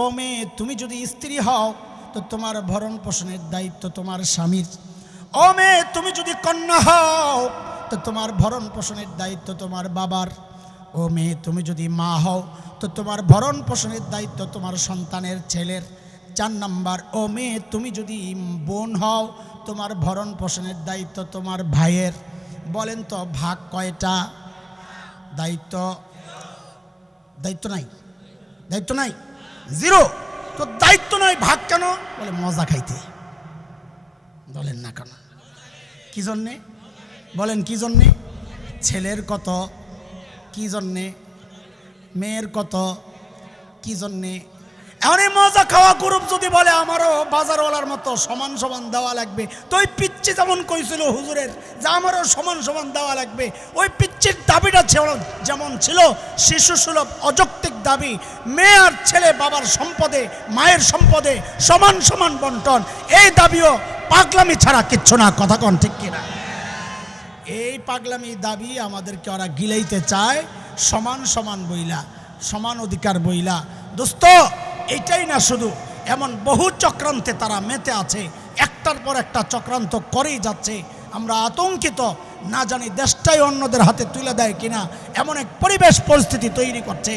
ও মেয়ে, তুমি যদি স্ত্রী হও তো তোমার ভরণ পোষণের দায়িত্ব তোমার স্বামীর। ও মেয়ে, তুমি যদি কন্যা হও তো তোমার ভরণ পোষণের দায়িত্ব তোমার বাবার। ও মেয়ে, তুমি যদি মা হও তো তোমার ভরণ পোষণের দায়িত্ব তোমার সন্তানের ছেলের। 4 নাম্বার, ও মেয়ে, তুমি যদি বোন হও তোমার ভরণ পোষণের দায়িত্ব তোমার ভাইয়ের। বলেন তো ভাগ কয়টা? দায়িত্ব দায়িত্ব নাই, দায়িত্ব নাই, 0। তো দায়িত্ব নয়, ভাগ কেন? বলে মজা খাইতে। বলেন না কেন? কি জন্যে? বলেন কি জন্যে? ছেলের কত, কি জন্যে? মেয়ের কত, কি জন্যে? এমন মজা খাওয়া গ্রুপ যদি বলে আমারও বাজারওয়ালার মতো সমান সমান দেওয়া লাগবে, তো ওই পিচ্ছি যেমন কইছিল হুজুরের যে আমারও সমান সমান দেওয়া লাগবে, ওই পিচ্ছির দাবিটা যেমন ছিল শিশু সুলভ অযৌক্তিক দাবি, মেয়ে আর ছেলে বাবার সম্পদে মায়ের সম্পদে সমান সমান বন্টন, এই দাবিও পাগলামি ছাড়া কিচ্ছু না। কথা কন ঠিক কিনা? এই পাগলামি দাবি আমাদেরকে ওরা গিলাইতে চায় সমান সমান বইলা, সমান অধিকার বইলা। দোস্ত, এইটাই না শুধু, এমন বহু চক্রান্তে তারা মেতে আছে, একটার পর একটা চক্রান্ত করেই যাচ্ছে। আমরা আতঙ্কিত, না জানি দেশটাই অন্যদের হাতে তুলে দেয় কিনা, এমন এক পরিবেশ পরিস্থিতি তৈরি করছে।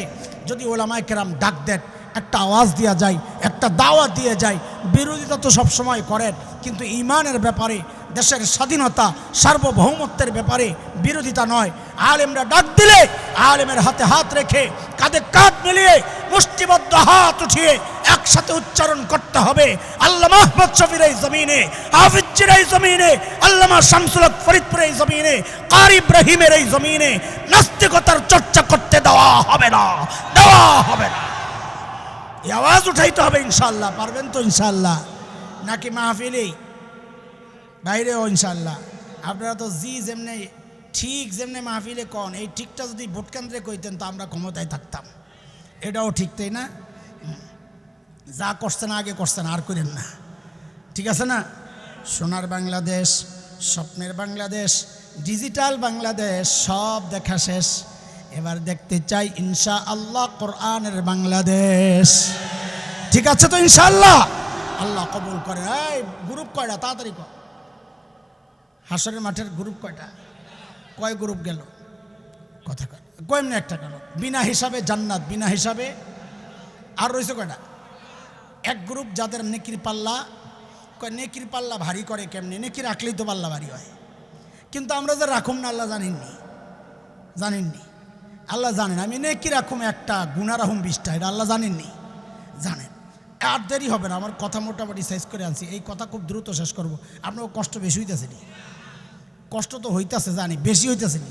যদি ওলামায়ে কেরাম ডাক দেন, একটা আওয়াজ দেওয়া যায়, একটা দাওয়াত দিয়ে যায়। বিরোধিতা তো সবসময় করেন, কিন্তু ঈমানের ব্যাপারে, দেশের স্বাধীনতা সার্বভৌমত্বের ব্যাপারে বিরোধিতা নয়। আলেমরা ডাক দিলে আলেমের হাতে হাত রেখে কাঁধে কাঁধ মিলিয়ে মুষ্টিবদ্ধ হাত উঠিয়ে একসাথে উচ্চারণ করতে হবে, আল্লামা আহমদ শফীর এই জমিনে, হাফিজের এই জমিনে, আল্লামা শামসুল হক ফরিদপুরের এই জমিনে, কারি ইব্রাহিমের এই জমিনে নাস্তিকতার চর্চা করতে দেওয়া হবে না, দেওয়া হবে না। এই আওয়াজ উঠাইতে হবে ইনশাআল্লাহ। পারবেন তো ইনশাআল্লাহ? নাকি মাহফিলেই বাইরেও ইনশাআল্লাহ? আপনারা তো যেমনি ঠিক যেমনি মাহফিলে কন, এই ঠিকটা যদি ভোট কেন্দ্রে কইতেন তো আমরা ক্ষমতায় থাকতাম। এটাও ঠিক, তাই না? যা করছেন আগে করছেন, আর করেন না, ঠিক আছে না? সোনার বাংলাদেশ, স্বপ্নের বাংলাদেশ, ডিজিটাল বাংলাদেশ সব দেখা শেষ। এবার দেখতে চাই ইনশাআল্লাহ কোরআনের বাংলাদেশ। ঠিক আছে তো ইনশাআল্লাহ? আল্লাহ কবুল করে। এই গ্রুপ কয়টা? তাড়াতাড়ি কর। হাসরের মাঠের গ্রুপ কয়টা? কয় গ্রুপ গেল? কথা কয় কয়মনে একটা গেল? বিনা হিসাবে জান্নাত, বিনা হিসাবে। আর রয়েছে কয়টা? এক গ্রুপ যাদের নেকির পাল্লা, কয় নেকির পাল্লা ভারী করে কেমনি? নেকি রাখলেই তো পাল্লা ভারী হয়। কিন্তু আমরা যে রাখুম না, আল্লাহ জানেননি, জানেননি, আল্লাহ জানেন। আমি নেকি রাখুম একটা, গুনাহ রাখুম 20টা, এটা আল্লাহ জানেননি, জানেন। আর দেরি হবে না, আমার কথা মোটামুটি সাইজ করে আনছি। এই কথা খুব দ্রুত শেষ করবো। আপনার কষ্ট বেশি হইতেছে নি? কষ্ট তো হইতেছে, জানি, বেশি হইতেছে নি?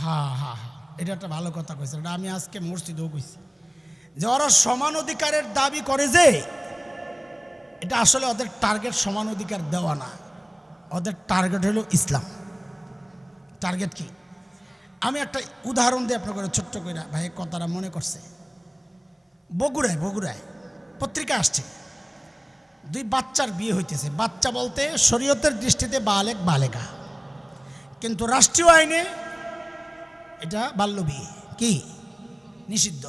হ্যাঁ হ্যাঁ হ্যাঁ, এটা একটা ভালো কথা কইছে। এটা আমি আজকে মসজিদেও কইছি যে ওরা সমান অধিকারের দাবি করে, যে এটা আসলে ওদের টার্গেট সমান অধিকার দেওয়া না, ওদের টার্গেট হলো ইসলাম। টার্গেট কি? আমি একটা উদাহরণ দিই আপনার করে ছোট্ট করে, ভাই কথাটা মনে করছে। বগুড়ায় পত্রিকা আসছে, 2 বাচ্চার বিয়ে হইতেছে। বাচ্চা বলতে শরীয়তের দৃষ্টিতে বালেক বালেকা, কিন্তু রাষ্ট্রীয় আইনে এটা বাল্য বিয়ে, কি নিষিদ্ধ।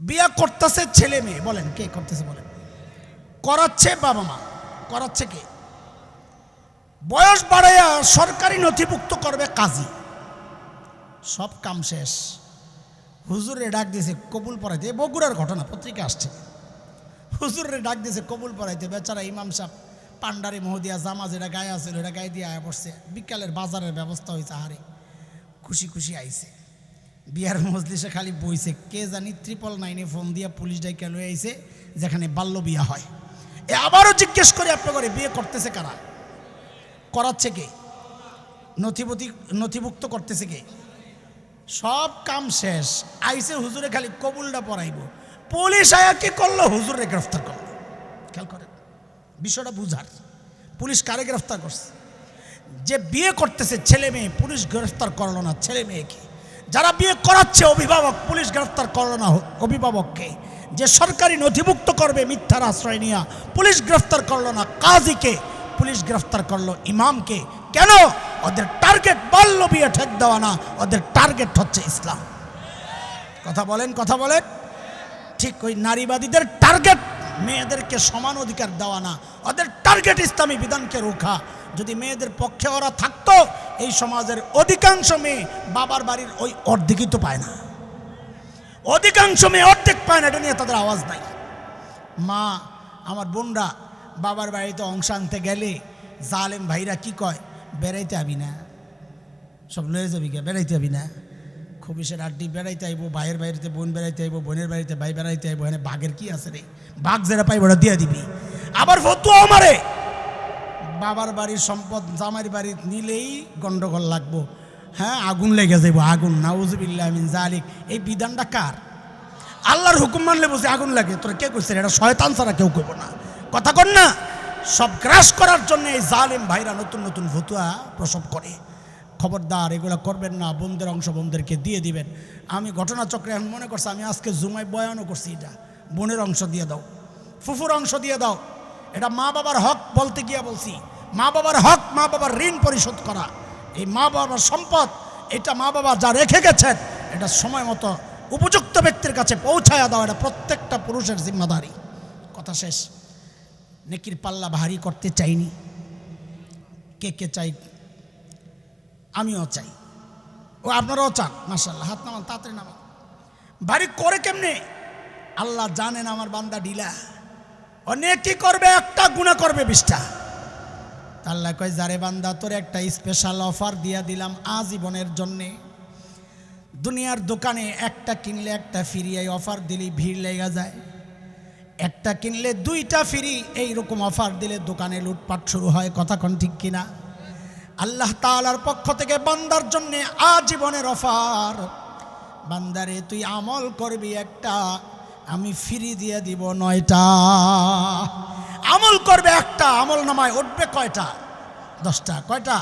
বিয়ে করতেছে ছেলে মেয়ে, বলেন কে করতেছে? বলেন করাচ্ছে বাবা মা, করাচ্ছে কে? বয়স বাড়াইয়া সরকারি নথিভুক্ত করবে কাজী। সব কাম শেষ, হুজুরে ডাক দিয়েছে কবুল পড়াইতে। বগুড়ার ঘটনা, পত্রিকা আসছে। হুজুরে ডাক দিয়েছে কবুল পড়াইতে। বেচারা ইমাম সাহেব পান্ডারি মহদিয়া জামা যেটা গায়ে আছিল এটা গায়ে দিয়ে আয়া পড়ছে। বিকালের বাজারের ব্যবস্থা হয়েছে, আহারে খুশি খুশি আইছে। বিয়ার মজলিসে খালি বইছে, কে জানি 999 ফোন দিয়া পুলিশ ডাইকা লয়ে আইছে যেখানে বাল্য বিয়া হয়। আবারও জিজ্ঞেস করে আপনার বিয়ে করতেছে কারা? করাচ্ছে কে? নথিভুক্ত করতেছে কে? সব কাম শেষ, আইসে হুজুরে খালি কবুলটা পড়াইব। পুলিশ আয়া কি করলো? হুজুরে গ্রেফতার করলো। খেয়াল করেন বিষয়টা বুঝার। পুলিশ কারে গ্রেফতার করছে? যে বিয়ে করতেছে ছেলে মেয়ে, পুলিশ গ্রেফতার করলো না ছেলে মেয়েকে। যারা বিয়ে করাচ্ছে অভিভাবক, পুলিশ গ্রেফতার করলো না অভিভাবককে। যে সরকারি নথিভুক্ত করবে মিথ্যার আশ্রয় নিয়া, পুলিশ গ্রেফতার করলো না কাজীকে, পুলিশ গ্রেফতার করলো ইমামকে। কেন? ওদের টার্গেট বাল্য বিয়ে ঠেক দেওয়া না, ওদের টার্গেট হচ্ছে ইসলাম। কথা বলেন, কথা বলেন। ঠিক ওই নারীবাদীদের টার্গেট মেয়েদেরকে সমান অধিকার দেওয়া না, ওদের টার্গেট ইসলামী বিধানকে রোখা। যদি মেয়েদের পক্ষে ওরা থাকতো, এই সমাজের অধিকাংশ মেয়ে বাবার বাড়ির ওই অর্ধেকই তো পায় না, অধিকাংশ মেয়ে অর্ধেক পায় না, এটা নিয়ে তাদের আওয়াজ নাই। মা, আমার বোনরা বাবার বাড়িতে অংশ আনতে গেলে জালেম ভাইরা কি কয়, বেড়াইতে আবি না, সব লয়ে যাবি কে, বেড়াইতে আবি না, খবিসের আড্ডি বেড়াইতে আইব, ভাইয়ের বাড়িতে বোন বেড়াইতে আইব, বোনের বাড়িতে ভাই বেড়াইতে আইব, এখানে বাঘের কি আছে রে, বাঘ যেটা পাইব ওটা দিয়ে দিবি। আবার ফতুয়া আমারে, বাবার বাড়ির সম্পদ জামাইয়ের বাড়ি নিলেই গন্ডগোল লাগবো, হ্যাঁ আগুন লেগে যাইব, আগুন, নাউজুবিল্লাহ মিন জালিক। এই বিধানটা কার? আল্লাহর হুকুম মানলে বসে আগুন লাগে, তোরা কে করছে? এটা শয়তান ছাড়া কেউ করব না। কথা কন না? সব গ্রাস করার জন্য এই জালেম ভাইরা নতুন নতুন ফতুয়া প্রসব করে। খবরদার এগুলো করবেন না, বোনদের অংশ বোনদেরকে দিয়ে দিবেন। আমি ঘটনাচক্রে এখন মনে করছি, আমি আজকে জুমায় বয়ানও করছি, এটা বোনের অংশ দিয়ে দাও, ফুফুর অংশ দিয়ে দাও। এটা মা বাবার হক বলতে গিয়ে বলছি, মা বাবার হক, মা বাবার ঋণ পরিশোধ করা, এই মা বাবার সম্পদ, এটা মা বাবা যা রেখে গেছেন, এটা সময় মতো উপযুক্ত ব্যক্তির কাছে পৌঁছায়া দাও, এটা প্রত্যেকটা পুরুষের জিম্মাদারি। কথা শেষ। নেকির পাল্লা ভারী করতে চাইনি, কে কে চাই? আমিও চাই, ও আপনারাও চান, মাশাআল্লাহ, হাত নামান, তাড়াতাড়ি নামান। ভারী করে কেমনে? আল্লাহ জানেন আমার বান্দা ঢিলা, ও নেকি করবে একটা, গুনাহ করবে 20টা। আল্লাহ কয়, যারে বান্দা তোর একটা স্পেশাল অফার দিয়া দিলাম আজীবনের জন্যে। দুনিয়ার দোকানে একটা কিনলে একটা ফ্রি, এই অফার দিলেই ভিড় লেগে যায়। একটা কিনলে 2টা ফ্রি, এইরকম অফার দিলে দোকানে লুটপাট শুরু হয়। কথা কোন ঠিক কিনা? আল্লাহ তাআলার পক্ষ থেকে বান্দার জন্যে আজীবনের অফার। বান্দারে তুই আমল করবি একটা, আমি ফ্রি দিয়ে দিব 9টা। আমল করবে একটা, আমল নামায় উঠবে কয়টা? 10টা। কয়টা?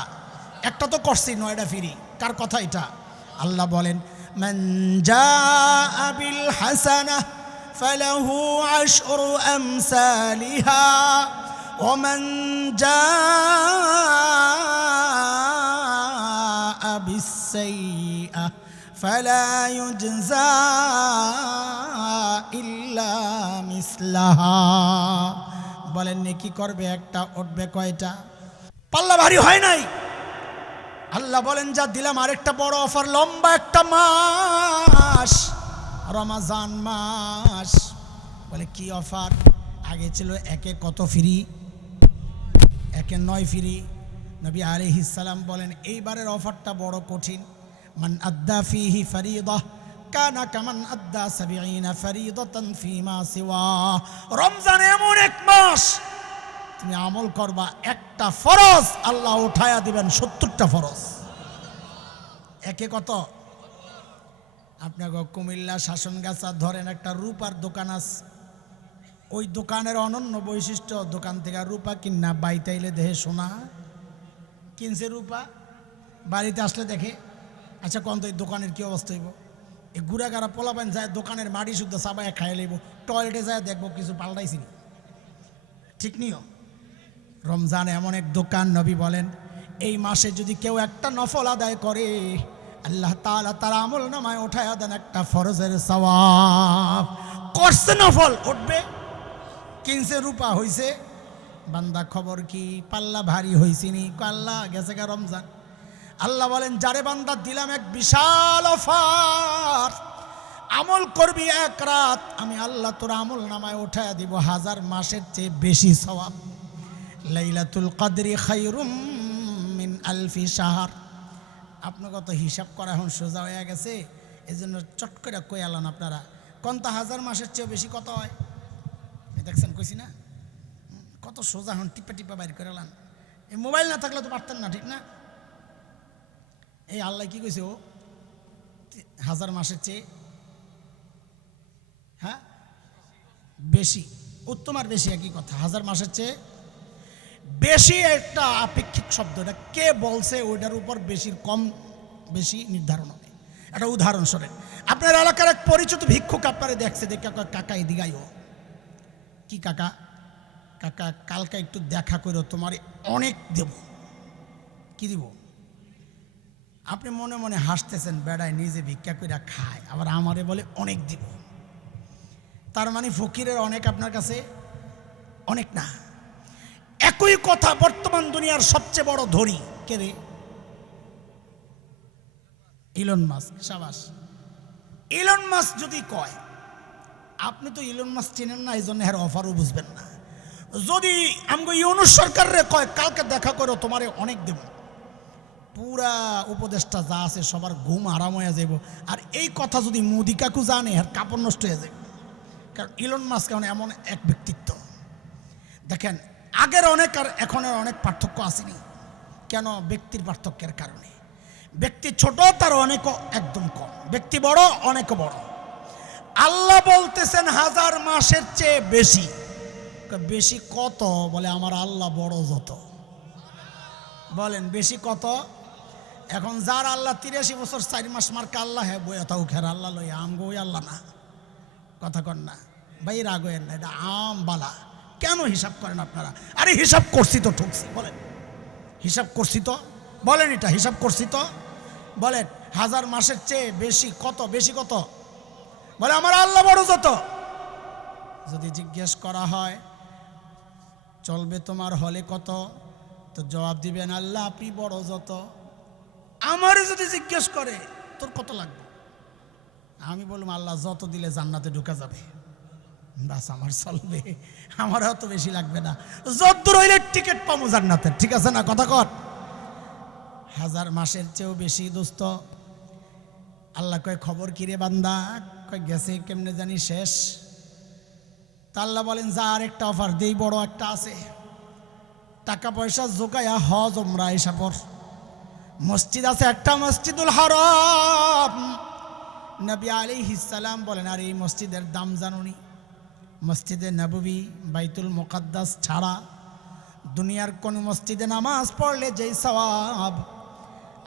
একটা তো করছি, 9টা ফ্রি। কার কথা এটা? আল্লাহ বলেন, মান জাআ বিল হাসানাহ ফালাহু আশরু আমসালিহা ওয়া মান জাআ বিস সাইয়্যাহ ফালা ইউজজা ইল্লা মিসলাহা। বলেন নেকি করবে একটা, উঠবে কয়টা? পাল্লা ভারী হয় নাই। আল্লাহ বলেন, যা দিলাম আরেকটা বড় অফার, লম্বা একটা মাস, রমাজান মাস। বলে কি অফার? আগে ছিল একে কত ফ্রি, একে 9 ফ্রি। নবী আলাইহিস সালাম বলেন, এইবারের অফারটা বড় কঠিন। মান আদ্দা ফিহি ফরিদাহ কানা কামান আদ্দা 70 ফরিদাতান ফিমা সিওয়া। রমজান এমন এক মাস, তুমি আমল করবা, একটা ফরজ আল্লাহ উঠায়া দিবেন 70টা ফরজ। একে কত? আপনাকে কুমিল্লা শাসনগাছা ধরেন, একটা রূপার দোকান আছে, ওই দোকানের অনন্য বৈশিষ্ট্য, দোকান থেকে রূপা কিনা বাইতাইলে দেহে সোনা, কিনছে রূপা, বাড়িতে আসলে দেখে। আচ্ছা কোন তো এই দোকানের কি অবস্থা হইব? এই গুড়াগাড়া পোলাপান যায় দোকানের মাটি শুদ্ধ চাবায় খাইয়ে লইব, টয়লেটে যায় দেখবো কিছু পাল্টাইছি, ঠিক নিও। রমজান এমন এক দোকান, নবী বলেন এই মাসে যদি কেউ একটা নফল আদায় করে, আল্লাহ তাআলা তার আমল নামায় উঠায়া দেন একটা ফরজের সওয়াব। করছে নফল, উঠবে। কিনছে রূপা, হইছে। বান্দা খবর কি? পাল্লা ভারী হইছিনি? আল্লাহ গেছে গা রমজান। আল্লাহ বলেন, যারে বান্দা দিলাম এক বিশাল অফার, আমল করবি এক রাত, আমি আল্লাহ তোর আমল নামায় উঠায়া দিব 1000 মাসের চেয়ে বেশি সওয়াব। লাইলাতুল কদরি খায়রুম মিন আলফি শাহর। আপনাকে তো হিসাব করা এখন সোজা হয়ে গেছে, এই জন্য চট করে কই আলান আপনারা, কোনটা 1000 মাসের চেয়ে বেশি কত হয়? দেখছেন কইছি না, কত সোজা এখন টিপা টিপা বাইর করে আলান। এই মোবাইল না থাকলে তো পারতেন না, ঠিক না? এই আল্লাহ কি কইছে, ও 1000 মাসের চেয়ে, হ্যাঁ বেশি, উত্তম আর বেশি একই কথা। 1000 মাসের চেয়ে বেশি একটা আপেক্ষিক শব্দ, এটা কে বলছে ওইটার উপর বেশির কম বেশি নির্ধারণ হবে। একটা উদাহরণ শোনেন, আপনার এলাকার এক পরিচিত ভিক্ষুক আপনারে দেখছে, দেখে কাকা এদিকাই, ও কি কাকা? কাকা কালকে একটু দেখা করো, তোমার অনেক দেব। কি দিব? আপনি মনে মনে হাসতেছেন, বেড়ায় নিজে ভিক্ষা করে খায়, আবার আমারে বলে অনেক দিব। তার মানে ফকিরের অনেক আপনার কাছে অনেক না। একই কথা বর্তমান দুনিয়ার সবচেয়ে বড় ধনী কে রে? Elon Musk. সাবাস। ইলন মাস্ক যদি কয়, আপনি তো ইলন মাস্ক চেনেন না, এই জন্য এর অফারও বুঝবেন না। যদি আমগো ইউনূস সরকারে কয় কালকে দেখা করো তোমারে অনেক দেব, পুরা উপদেশটা যা আছে সবার ঘুম আরাম হয়ে যাব। আর এই কথা যদি মোদি কাকু জানে, আর কাপড় নষ্ট হয়ে যাবে। কারণ ইলন মাস্ক এমন এক ব্যক্তিত্ব, দেখেন আগের অনেক আর এখনের অনেক পার্থক্য আসেনি কেন? ব্যক্তির পার্থক্যের কারণে। ব্যক্তি ছোট, তার অনেকও একদম কম। ব্যক্তি বড়, অনেক বড়। আল্লাহ বলতেছেন 1000 মাসের চেয়ে বেশি। বেশি কত? বলে আমার আল্লাহ বড় যত। বলেন বেশি কত? এখন যার আল্লাহ 83 বছর 4 মাস মার্কা আল্লাহ, হ্যাঁ বইয়া তাও খের আল্লাহ লই আমগো ওই আল্লাহ না। কথা কন না ভাই, রাগেন না, এটা আম বালা। কেন হিসাব করেন আপনারা? আরে হিসাব করছি তো, ঠুকছি। বলেন হিসাব করছি তো, বলেন এটা হিসাব করছি তো। বলেন 1000 মাসের চেয়ে বেশি কত? বেশি কত? বলে আমার আল্লাহ বড় যত। যদি জিজ্ঞেস করা হয় চলবে তোমার হলে কত, তো জবাব দিবেন আল্লাহ আপনি বড় যত। আমারে যদি জিজ্ঞেস করে তোর কত লাগবে, আমি বললাম আল্লাহ যত দিলে জান্নাতে ঢুকা যাবে, বাস আমার চলবে, আমার অত বেশি লাগবে না, যত রইলে টিকিট পাবো জান্নাতের। ঠিক আছে না? কথা কর। 1000 মাসের চেয়েও বেশি দোস্ত। আল্লাহ কয় খবর কিরে বান্দা? কয় গেছে কেমনে জানি শেষ। তা আল্লাহ বলেন যা আর একটা অফার দেই, বড় একটা আছে। টাকা পয়সা জোগায়া হজ ওমরা এসা পর। মসজিদ আছে একটা, মসজিদুল হারাম। নবী আলাইহিস সালাম বলেন আর এই মসজিদের দাম জানুনি? মসজিদে নববী বাইতুল মুকাদ্দাস ছাড়া দুনিয়ার কোন মসজিদে নামাজ পড়লে যেই সওয়াব,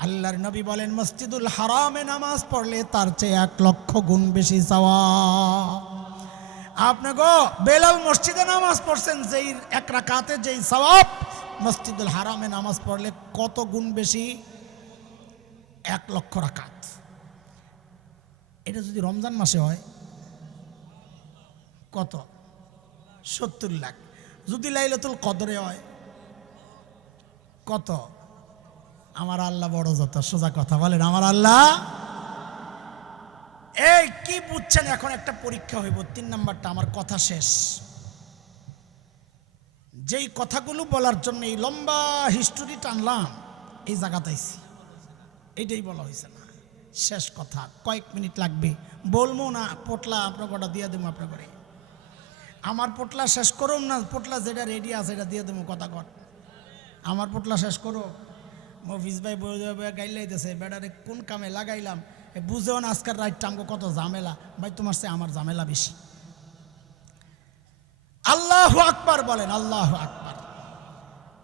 আল্লাহর নবী বলেন মসজিদুল হারামে নামাজ পড়লে তার চেয়ে 1 লক্ষ গুণ বেশি সওয়াব। আপনি গো বেলাল মসজিদে নামাজ পড়ছেন, যেই 1 রাকাতে যেই সওয়াব, মসজিদুল হারামে নামাজ পড়লে কত গুণ বেশি? 1 লক্ষ রাকাত। এটা যদি রমজান মাসে হয় কত? 70 লাখ। যদি লাইলাতুল কদরে হয় কত? আমার আল্লাহ বড় যত। সোজা কথা বলেন আমার আল্লাহ। এই কি বুঝছেন? এখন একটা পরীক্ষা হইব, 3 নাম্বারটা। আমার কথা শেষ। যেই কথাগুলো বলার জন্য এই লম্বা হিস্টোরি টানলাম, এই জায়গাতে আইছি, এইটাই বলা হয়েছে না। শেষ কথা, কয়েক মিনিট লাগবে, বলবো না। পোটলা আপনার কটা দিয়ে দেবো আপনার করে। আমার পোটলা শেষ করুন না, পোটলা যেটা রেডি আছে এটা দিয়ে দেবো। কথা কর, আমার পোটলা শেষ করো। মফিজ ভাই বই গাইলাইতেছে, বেড়ারে কোন কামে লাগাইলাম বুঝেও না। আজকের রাইট টামগো কত ঝামেলা ভাই, তোমার চেয়ে আমার ঝামেলা বেশি। আল্লাহু আকবার বলেন, আল্লাহু আকবার।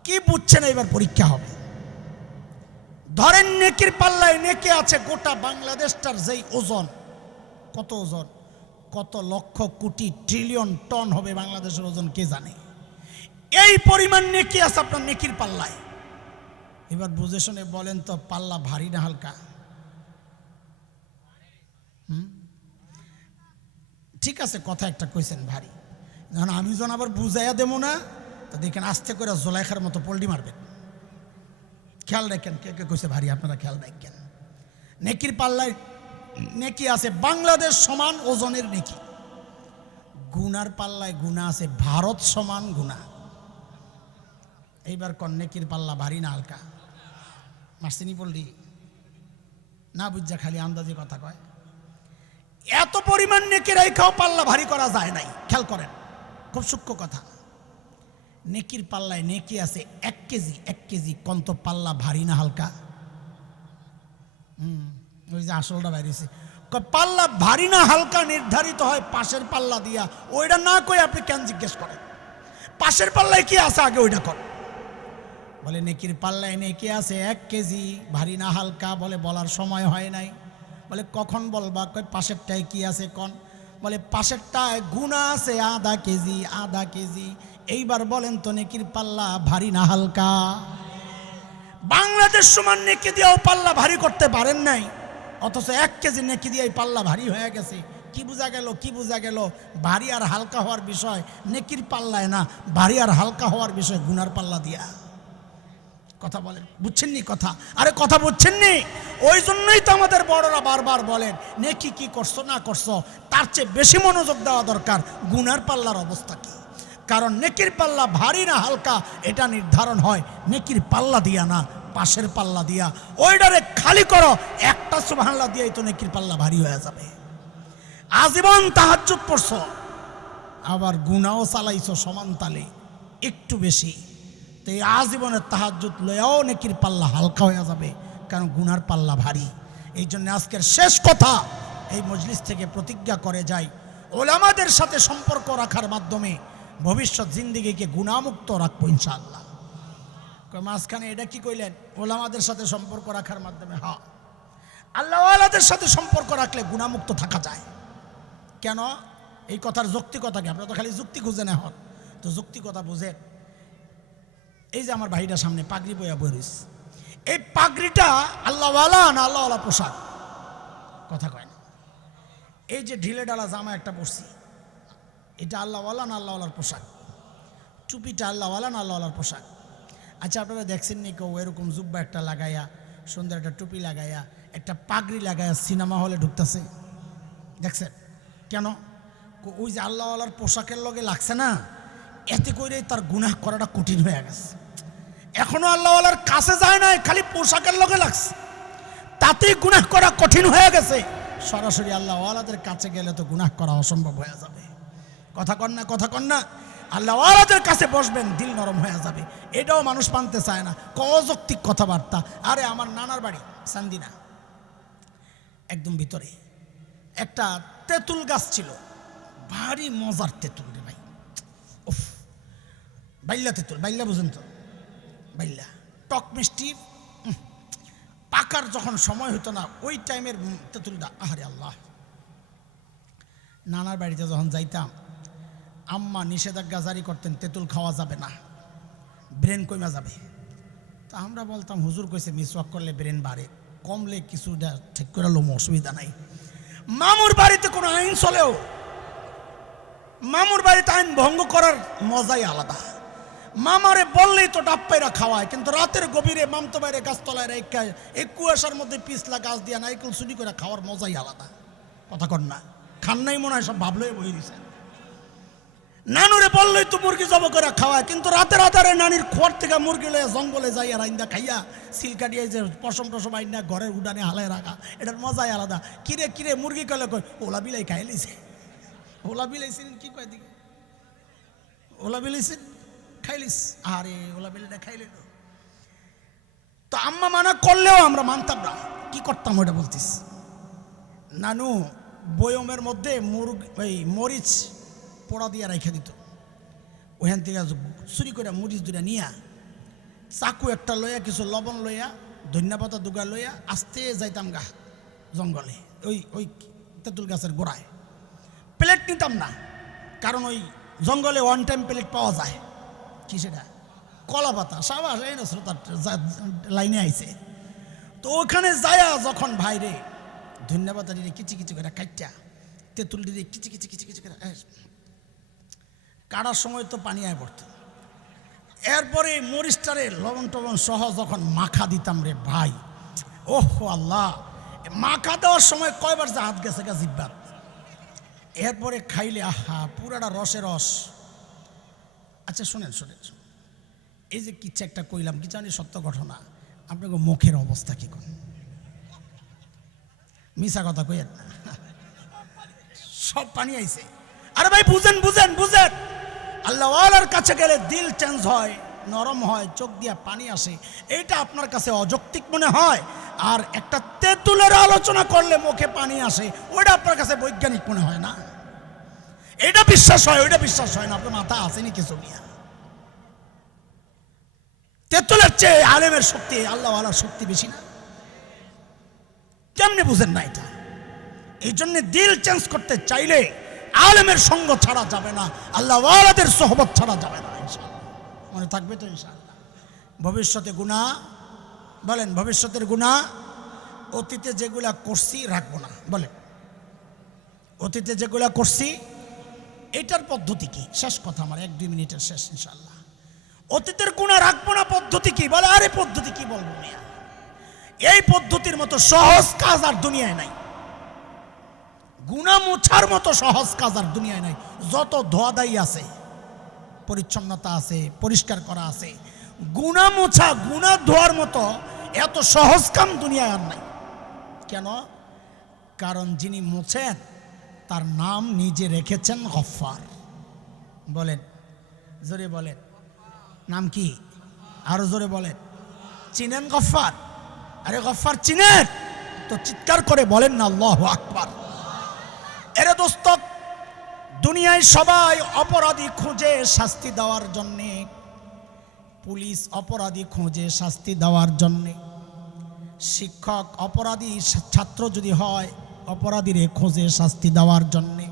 কি বুঝছেন? এবার পরীক্ষা হবে। ধরেন নেকির পাল্লায় নেকি আছে গোটা বাংলাদেশটার যেই ওজন, কত ওজন? কত লক্ষ কোটি ট্রিলিয়ন টন হবে বাংলাদেশের ওজন কে জানে? এই পরিমাণ নেকি আছে আপনার নেকির পাল্লায়। এবার বুঝে শুনে বলেন তো, পাল্লা ভারী না হালকা? ঠিক আছে, কথা একটা কইছেন ভারী। যখন আমি যখন আবার বুঝাইয়া দেবো না, তো দেখেন আস্তে করে জোলাইখার মতো পল্টি মারবেন। খেয়াল রাখেন কে কে কইছে ভারী, আপনারা খেয়াল রাখেন। নেকির পাল্লায় নেকি আছে বাংলাদেশ সমান ওজনের নেকি। গুনার পাল্লায় গুনাহ আছে ভারত সমান গুনাহ। এইবার কোন নেকির পাল্লা ভারী না হালকা? মার্সিনি পল্লি না বুঝা খালি আন্দাজে কথা কয়। এত পরিমাণ নেকি রেখাও পাল্লা ভারী করা যায় নাই। খেয়াল করেন, খুব সূক্ষ্ম কথা। নেকির পাল্লায় নেকি আছে 1 কেজি। 1 কেজি কোন তো পাল্লা ভারী না হালকা? ওই যে আসলটা বাইরেছে। পাল্লা ভারী না হালকা নির্ধারিত হয় পাশের পাল্লা দিয়া। ওইটা না কই আপনি কেন জিজ্ঞেস করেন? পাশের পাল্লায় কি আছে আগে ওইটা কর। বলে নেকির পাল্লায় নেকি আছে 1 কেজি, ভারী না হালকা? বলে বলার সময় হয় নাই। বলে কখন বলবা? কই পাশেরটায় কি আছে কোন? বলে পাশেরটায় গুনাহ আছে 1/2 কেজি। 1/2 কেজি। এইবার বলেন তো নেকির পাল্লা ভারী না হালকা? বাংলাদেশ সমান নেকি দিয়েও পাল্লা ভারী করতে পারেন নাই, অথচ 1 কেজি নেকি দিয়ে পাল্লা ভারী হয়ে গেছে। কি বোঝা গেল? কি বোঝা গেল? ভারী আর হালকা হওয়ার বিষয় নেকির পাল্লায় না, ভারী আর হালকা হওয়ার বিষয় গুনার পাল্লা দিয়া। কথা বলেন, বুঝছেননি কথা? আরে কথা বুঝছেননি? ওই জন্যই তো আমাদের বড়রা বারবার বলেন নেকি কি করছো না করছো তার চেয়ে বেশি মনোযোগ দেওয়া দরকার গুনার পাল্লার অবস্থা কি। কারণ নেকির পাল্লা ভারী না হালকা এটা নির্ধারণ হয় নেকির পাল্লা দিয়া না, পাশের পাল্লা দিয়া। ওইটারে খালি করো, একটা সুবহানাল্লাহ দিয়েই তো নেকির পাল্লা ভারী হয়ে যাবে। আজীবন তাহাজ্জুদ পড়ছো, আবার গুনাও চালাইছো সমান তালে একটু বেশি, তো এই আজীবনের তাহাজ্জুদ লয়াও নেকির পাল্লা হালকা হয়ে যাবে, কারণ গুনার পাল্লা ভারী। এই জন্য আজকের শেষ কথা, এই মজলিস থেকে প্রতিজ্ঞা করে যাই, ওলামাদের সাথে সম্পর্ক রাখার মাধ্যমে ভবিষ্যৎ জিন্দিগিকে গুনামুক্ত রাখবো ইনশাআল্লাহ। মাঝখানে এটা কি কইলেন? ওলামাদের সাথে সম্পর্ক রাখার মাধ্যমে? হ্যাঁ, আল্লাহওয়ালাদের সাথে সম্পর্ক রাখলে গুনামুক্ত থাকা যায়। কেন? এই কথার যৌক্তিকতা কি? আপনারা তো খালি যুক্তি খুঁজে না হন, তো যৌক্তিকতা বুঝেন। এই যে আমার ভাইটা সামনে পাগড়ি বইয়া বইরিস, এই পাগড়িটা আল্লাহওয়ালা না আল্লাহওয়ালা পোশাক? কথা কয় না। এই যে ঢিলে ডালা জামা একটা পরছি, এটা আল্লাহওয়ালা না আল্লাহওয়ালার পোশাক? টুপিটা আল্লাহওয়ালা না আল্লাহওয়ালার পোশাক? আচ্ছা, আপনারা দেখছেন নি কেউ এরকম জুব্বা একটা লাগাইয়া, সুন্দর একটা টুপি লাগাইয়া, একটা পাগড়ি লাগাইয়া সিনেমা হলে ঢুকতেছে? দেখছেন? কেন? ওই যে আল্লাহওয়ালার পোশাকের লগে লাগছে না, এতে করেই তার গুনাহ করাটা কঠিন হয়ে গেছে। এখনো আল্লাহওয়ালার কাছে যায় নাই, খালি পোশাকের লগে লাগছে, তাতেই গুনাহ করা কঠিন হয়ে গেছে। সরাসরি আল্লাহওয়ালাদের কাছে গেলে তো গুনাহ করা অসম্ভব হয়ে যাবে। কথা কন না? কথা কন না? আল্লাহওয়ালাদের কাছে বসবেন, দিল নরম হয়ে যাবে। এটাও মানুষ মানতে চায় না, অযৌক্তিক কথাবার্তা। আরে আমার নানার বাড়ি চান্দিনা, একদম ভিতরে একটা তেঁতুল গাছ ছিল, ভারী মজার তেঁতুল রে ভাই। উফ, বাইল্লা তেঁতুল, বাইল্লা বুঝেন তো? বাইল্লা টক মিষ্টি, পাকার যখন সময় হতো না ওই টাইমের তেঁতুলটা, আহারে আল্লাহ। নানার বাড়িতে যখন যাইতাম, আম্মা নিষেধাজ্ঞা জারি করতেন, তেঁতুল খাওয়া যাবে না, ব্রেন কমে যাবে। তা আমরা বলতাম হুজুর কইছে মিসওয়াক করলে ব্রেন বাড়ে, কমলে কিছুটা ঠিক করে লোম, অসুবিধা নাই। মামুর বাড়িতে কোনো আইন চলেও, মামুর বাড়িতে আইন ভঙ্গ করার মজাই আলাদা। মামারে বললেই তো ডাপ্পাইরা খাওয়ায়, কিন্তু রাতের গভীরে মামতো বাইরে গাছতলায় রেখে এই কুয়াশার মধ্যে পিছলা গাছ দিয়া নাইকেল চুরি করে খাওয়ার মজাই আলাদা। কথা কন না? খান নাই মনে হয়, সব ভাবলই বই দিছে। নানুরে বললেই তো মুরগি জব করে খাওয়ায়, কিন্তু রাতের আধারে নানির খোয়ার থেকে মুরগি লয়ে জঙ্গলে যাইয়া রাইন্দা খাইয়া সিলকা দিয়ে যে পশম টসম আইনা ঘরের উডানে হালায় রাখা, এটার মজাই আলাদা। কিরে কিরে মুরগি কলে কই ওলা বিলাই খাই লিছে। ওলা বিলাইছেন কি কয় দিকে? ওলা বিলাইছেন খাইলিস, আরে ওলা বিলাইটা খাইলে তো। আম্মা মানা করলেও আমরা মানতাম না, কি করতাম ওটা বলতিস। নানু বয়মের মধ্যে ওই মরিচ পোড়া দিয়া রেখে দিত, ওখান থেকে চুরি করে মরিচ দুটা নিয়া চাকু একটা লইয়া, কিছু লবণ লইয়া, ধনিয়া পাতা দুগা লইয়া আস্তে যাইতাম গা জঙ্গলে, ওই ওই তেঁতুল গাছের গোড়ায়। প্লেট নিতাম না, কারণ ওই জঙ্গলে ওয়ান টাইম প্লেট পাওয়া যায়। কি সেটা? কলা পাতা। সাবাস, এই না শ্রোতার লাইনে আইছে। তো ওখানে যায়া যখন ভাইরে ধনিয়া পাতা দিয়ে কিচি কিচি করে কাটটা, তেঁতুল দিয়ে কিচি কিচি কিচি কিচি করে কাটার সময় তো পানি আয় পড়তো। এরপরে মরিচটারে লবণ টবণ সহ যখন মাখা দিতাম রে ভাই, ওহ আল্লাহ, মাখা দেওয়ার সময় কয়বার যে হাত গেছে গা জিব্বার। এরপরে খাইলে আহা, পুরাটা রসে রস। আচ্ছা শোনেন শোনেন, এই যে কিচ্ছু একটা কইলাম, কি জানি সত্য ঘটনা, আপনাকে মুখের অবস্থা কি কোন? মিশা কথা কইেন না, সব পানি আইছে। আরে ভাই বুঝেন বুঝেন বুঝেন, আল্লাহওয়ালার কাছে গেলে দিল চেঞ্জ হয়, নরম হয়, চোখ দিয়ে পানি আসে। এইটা আপনার কাছে অযৌক্তিক মনে হয়, আর একটা তেঁতুলের আলোচনা করলে মুখে পানি আসে, ওইটা আপনার কাছে বৈজ্ঞানিক মনে হয় না। এটা বিশ্বাস হয়, ওইটা বিশ্বাস হয় না। আপনার মাথা আসেনি কিছু নিয়ে। তেঁতুলের চেয়ে আলেমের শক্তি, আল্লাহওয়ালার শক্তি বেশি না? কেমনে বুঝেন না এটা? এই জন্য দিল চেঞ্জ করতে চাইলে আলেমের সঙ্গ ছাড়া যাবে না, আল্লাহওয়ালাদের সোহবত ছাড়া যাবে না। ইনশাআল্লাহ মনে থাকবে তো? ইনশাআল্লাহ ভবিষ্যতে গুনাহ বলেন ভবিষ্যতের গুনাহ, অতীতে যেগুলা করছি রাখবো না। বলেন অতীতে যেগুলা করছি এটার পদ্ধতি কি? শেষ কথা আমার, 1-2 মিনিটের শেষ ইনশাল্লাহ। অতীতের গুনাহ রাখবো না পদ্ধতি কি? বলে আরে পদ্ধতি কি বলবো মিয়া, এই পদ্ধতির মতো সহজ কাজ আর দুনিয়ায় নাই। গুনাহ মোছার মতো সহজ কাজ আর দুনিয়ায় নাই। যত ধোয়াদাই আছে, পরিচ্ছন্নতা আছে, পরিষ্কার করা আছে, গুনাহ মোছা, গুনাহ ধোয়ার মতো এত সহজ কাম দুনিয়ায় আর নাই। কেন? কারণ যিনি মোছেন তার নাম নিজে রেখেছেন গফফার। বলেন জোরে বলেন, নাম কি? আরো জোরে বলেন। চিনেন গফফার? আরে গফফার চিনেন তো চিৎকার করে বলেন না আল্লাহু আকবার। এরে দোস্ত, দুনিয়ায় সবাই অপরাধী খুঁজে শাস্তি দেওয়ার জন্যে, পুলিশ অপরাধী খুঁজে শাস্তি দেওয়ার জন্যে, শিক্ষক অপরাধী ছাত্র যদি হয় অপরাধীরে খোঁজে শাস্তি দেওয়ার জন্যে,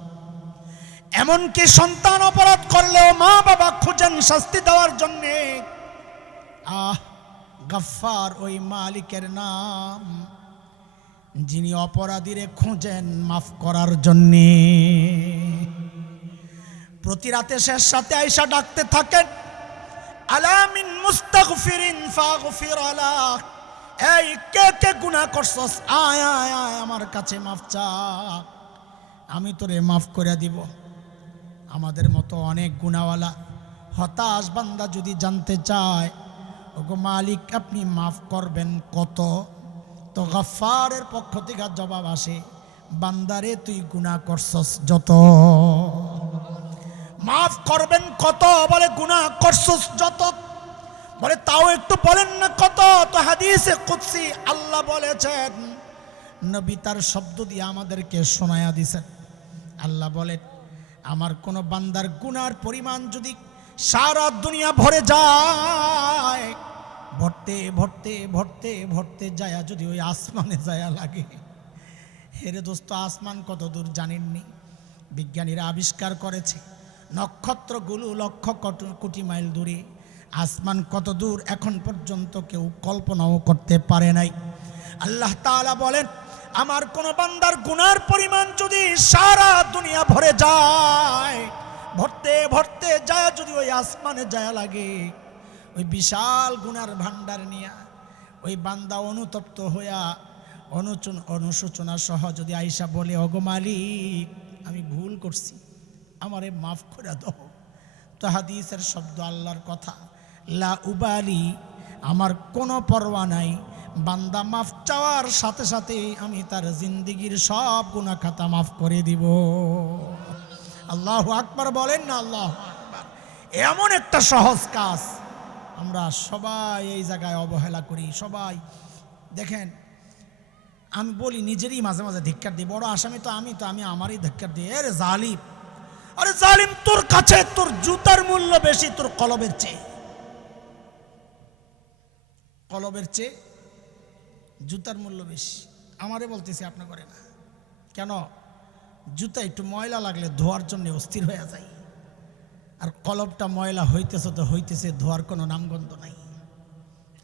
এমনকি সন্তান অপরাধ করলেও মা বাবা খুঁজেন শাস্তি দেওয়ার জন্যে। গফফার ওই মালিকের নাম যিনি অপরাধীরে খুঁজেন মাফ করার জন্যে। প্রতি রাতে শেষ সাথে আয়েশা ডাকতে থাকেন, আলা মিন মুস্তাগফিরিন ফাগফির আলাহ, এই কে কে গুনাহ করছস, আয় আয় আয় আমার কাছে মাফ চা, আমি তোরে মাফ করে দিব। আমাদের মতো অনেক গুনাহওয়ালা হতাশ বান্দা যদি জানতে চায় ওগো মালিক আপনি মাফ করবেন কত, তো গফফারের পক্ষ থেকে জবাব আসে, বান্দারে তুই গুনাহ করছস যত। মাফ করবেন কত? বলে গুনাহ করছস যত। বলে তাও একটু বলেন না কত? তো হাদিসে কুদসি আল্লাহ বলেছেন, নবী তার শব্দ দিয়ে আমাদেরকে শোনায়া দিয়েছেন। আল্লাহ বলেন, আমার কোন বান্দার গুনার পরিমাণ যদি সারা দুনিয়া ভরে যায়, ভরতে ভরতে ভরতে ভরতে যায়া যদি ওই আসমানে যায়া লাগে। হেরে দোস্ত, আসমান কত দূর জানেননি? বিজ্ঞানীরা আবিষ্কার করেছে নক্ষত্রগুলো লক্ষ কোটি মাইল দূরে। আসমান কত দূর এখন পর্যন্ত কেউ কল্পনাও করতে পারে নাই। আল্লাহ তাআলা বলেন, আমার কোন বান্দার গুনার পরিমাণ যদি সারা দুনিয়া ভরে যায়, ভরতে ভরতে যায় যদি ওই আসমানে যায় লাগে, ওই বিশাল গুনার ভান্ডার নিয়া ওই বান্দা অনুতপ্ত হইয়া অনুশোচনা সহ যদি আয়েশা বলে, ওগো মালিক আমি ভুল করছি, আমারে মাফ করে দাও, তো হাদিসের শব্দ আল্লাহর কথা, লা উবালি, আমার কোনো পরোয়া নাই, বান্দা মাফ চাওয়ার সাথে সাথে আমি তার জিন্দেগির সব গুনাহ খাতা মাফ করে দিব। আল্লাহু আকবার বলেন না আল্লাহু আকবার। এমন একটা সহজ কাজ আমরা সবাই এই জায়গায় অবহেলা করি। সবাই দেখেন, আমি বলি নিজেরই মাঝে মাঝে ধিক্কার দিই, বড় আসামি তো আমি আমারই ধিক্কার দিই। আরে জালিম, আরে জালিম, তোর কাছে তোর জুতার মূল্য বেশি তোর কলবের চেয়ে। কলবের চেয়ে জুতার মূল্য বেশি। আমারে বলতেছি, আপনি করে না কেন? জুতা একটু ময়লা লাগলে ধোয়ার জন্য অস্থির হয়ে যায়, আর কলবটা ময়লা হইতেছে তো হইতেছে, ধোয়ার কোনো নামগন্ধ নাই।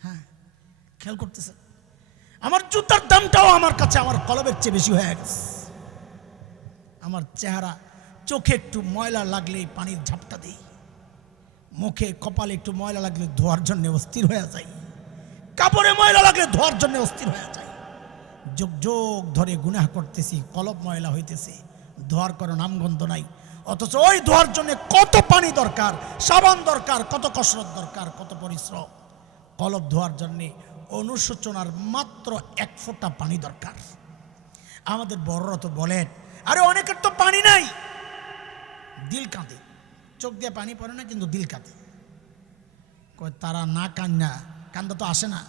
হ্যাঁ, খেয়াল করতেছে? আমার জুতার দামটাও আমার কাছে আমার কলবের চেয়ে বেশি হয়ে গেছে। আমার চেহারা, চোখে একটু ময়লা লাগলেই পানির ঝাপটা দিই, মুখে কপালে একটু ময়লা লাগলে ধোয়ার জন্য অস্থির হয়ে যায়, কাপড়ে ময়লা লাগলে ধোয়ার জন্য অস্থির হয়ে যায়। যোগ যোগ ধরে গুনাহ করতেছি, কলব ময়লা হইতেছে, ধোয়ার কোনো নামগন্ধ নাই। অথচ ওই ধোয়ার জন্য কত পানি দরকার, সাবান দরকার, কত কসরত দরকার, কত পরিশ্রম। কলব ধোয়ার জন্যে অনুশোচনার মাত্র 1 ফোঁটা পানি দরকার। আমাদের বড়রা তো বলেন, আরে অনেকের তো পানি নাই, দিল কাঁদে, চোখ দিয়ে পানি পড়ে না কিন্তু দিল কাঁদে। তারা না কান্না, কান্দা তো আসে না,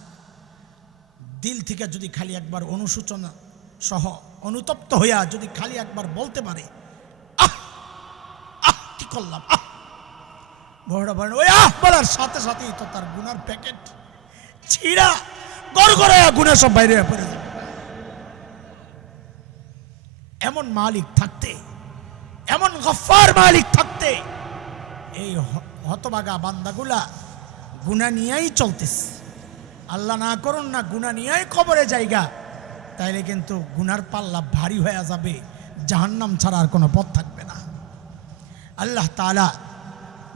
দিল থেকে যদি খালি একবার অনুশোচনা সহ অনুতপ্ত হইয়া যদি খালি একবার বলতে পারে, আহ আহ কি করলাম, আহ, বড়রা বলেন ওই আহ বলার সাথে সাথেই তো তার গুনার প্যাকেট ছিঁড়া গড়গড়ায়া গুনাহ সব বাইরে পড়ে যাবে। এমন মালিক থাকতে, এমন গফফার মালিক থাকতে, এই হতভাগা বান্দাগুলা গুনাহ নিয়েই চলতেছে। আল্লাহ না করুন না গুনাহ নিয়েই কবরে জায়গা, তাইলে কিন্তু গুনার পাল্লা ভারী হয়ে যাবে, জাহান্নাম ছাড়া আর কোনো পথ থাকবে না। আল্লাহ তাআলা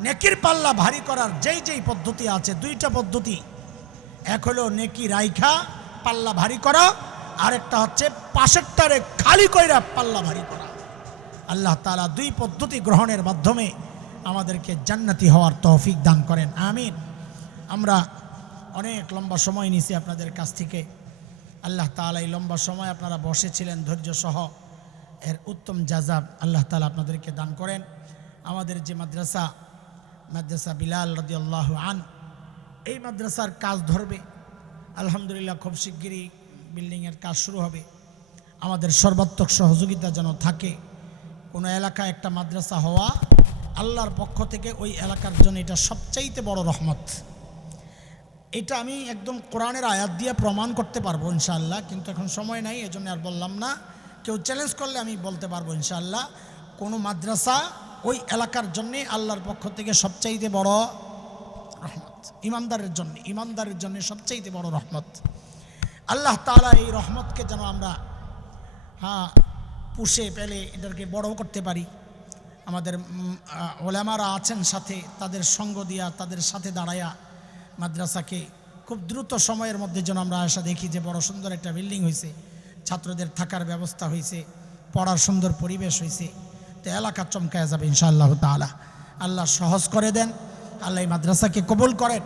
নেকির পাল্লা ভারী করার যেই পদ্ধতি আছে, দুইটা পদ্ধতি। এক হলো নেকি রাইখা পাল্লা ভারী করা, আরেকটা হচ্ছে পাশেরটারে খালি কইরা পাল্লা ভারী করা। আল্লাহ তাআলা দুই পদ্ধতি গ্রহণের মাধ্যমে আমাদেরকে জান্নাতি হওয়ার তৌফিক দান করেন, আমিন। আমরা অনেক লম্বা সময় নিছি আপনাদের কাছ থেকে। আল্লাহ তাআলা এই লম্বা সময় আপনারা বসেছিলেন ধৈর্য সহ, এর উত্তম জাযাব আল্লাহ তাআলা আপনাদেরকে দান করেন। আমাদের যে মাদ্রাসা বিলাল রাদিয়াল্লাহু আন, এই মাদ্রাসার কাজ ধরবে আলহামদুলিল্লাহ, খুব শিগগিরই বিল্ডিংয়ের কাজ শুরু হবে। আমাদের সর্বাত্মক সহযোগিতা যেন থাকে। কোনো এলাকায় একটা মাদ্রাসা হওয়া আল্লাহর পক্ষ থেকে ওই এলাকার জন্য এটা সবচাইতে বড় রহমত। এটা আমি একদম কোরআনের আয়াত দিয়ে প্রমাণ করতে পারবো ইনশাআল্লাহ, কিন্তু এখন সময় নাই, এজন্য আর বললাম না। কেউ চ্যালেঞ্জ করলে আমি বলতে পারবো ইনশাআল্লাহ। কোনো মাদ্রাসা ওই এলাকার জন্যে আল্লাহর পক্ষ থেকে সবচাইতে বড় রহমত, ইমানদারের জন্য সবচাইতে বড় রহমত। আল্লাহ তাআলা এই রহমতকে যেন আমরা পুষে পেলে এটাকে বড় করতে পারি। আমাদের ওলামারা আছেন সাথে, তাদের সঙ্গ দিয়া, তাদের সাথে দাঁড়ায়া মাদ্রাসাকে খুব দ্রুত সময়ের মধ্যে যেন আমরা আশা দেখি যে বড় সুন্দর একটা বিল্ডিং হয়েছে, ছাত্রদের থাকার ব্যবস্থা হয়েছে, পড়ার সুন্দর পরিবেশ হয়েছে, তো এলাকা চমকায়া যাবে ইনশাআল্লাহ তাআলা। আল্লাহ সহজ করে দেন, আল্লাহ এই মাদ্রাসাকে কবুল করেন।